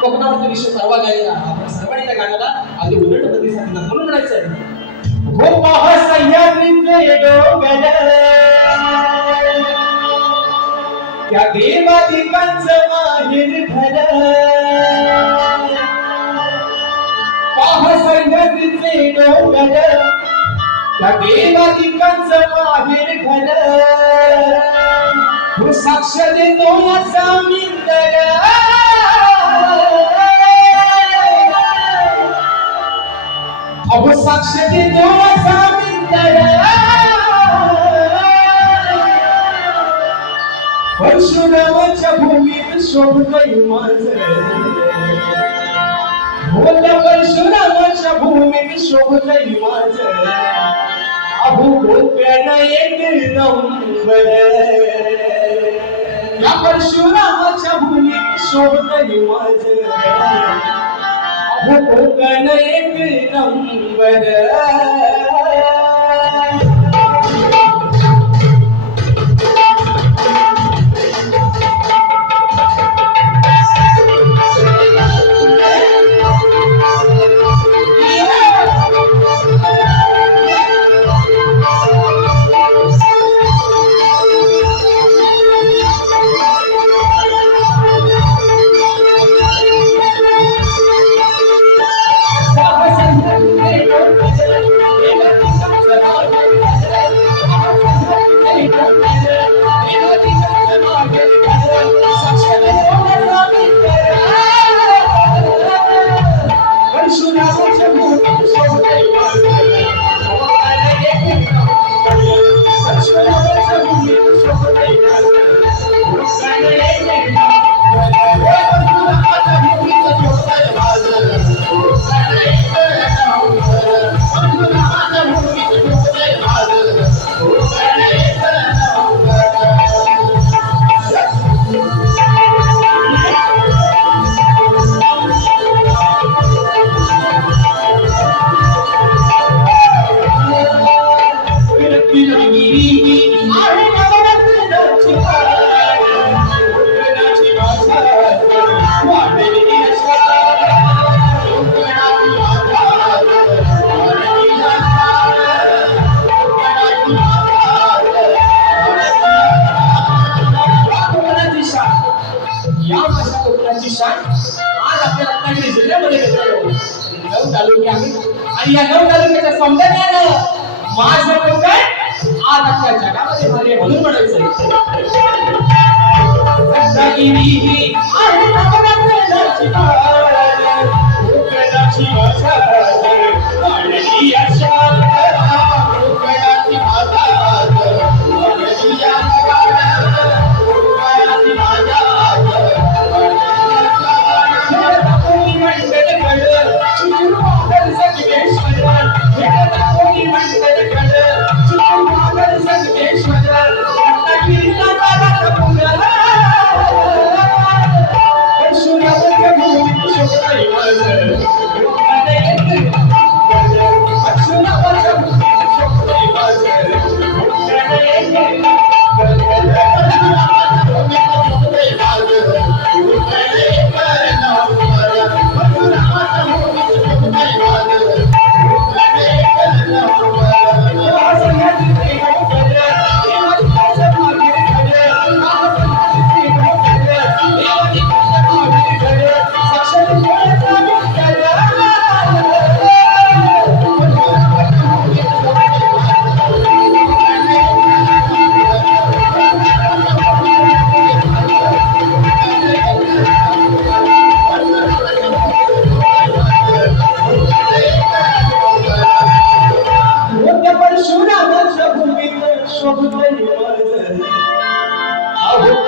विषय सर्व गायला आपण सर्वांनी त्या गाण्याला अगदी उलटमध्ये सांगितलं म्हणून म्हणायचं आहे. हो सह्याद्रीचे डोंगर त्या देवादिकांचं माहेर घर सह्याद्रीचे डोंगर त्या देवादिकांचं माहेर घर साक्ष देतो याचा शोभतय माझ बोल परशुरामाच्या भूमीत शोभतय माझ अभू गोप्यानं एक नंबर या परशुरामाच्या भूमीत शोभतय माझ अभू गोप्यान एक नंबर भाषा शान आज आपल्या रत्नागिरी जिल्ह्यामध्ये नऊ तालुके आहे आणि या नऊ तालुक्याच्या सौंदर्यानं माझं कोकण आज आपल्या जगामध्ये भरले म्हणून म्हणायचं रत्नागिरी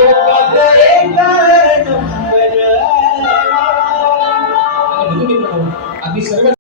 शोभतय माझ. अहो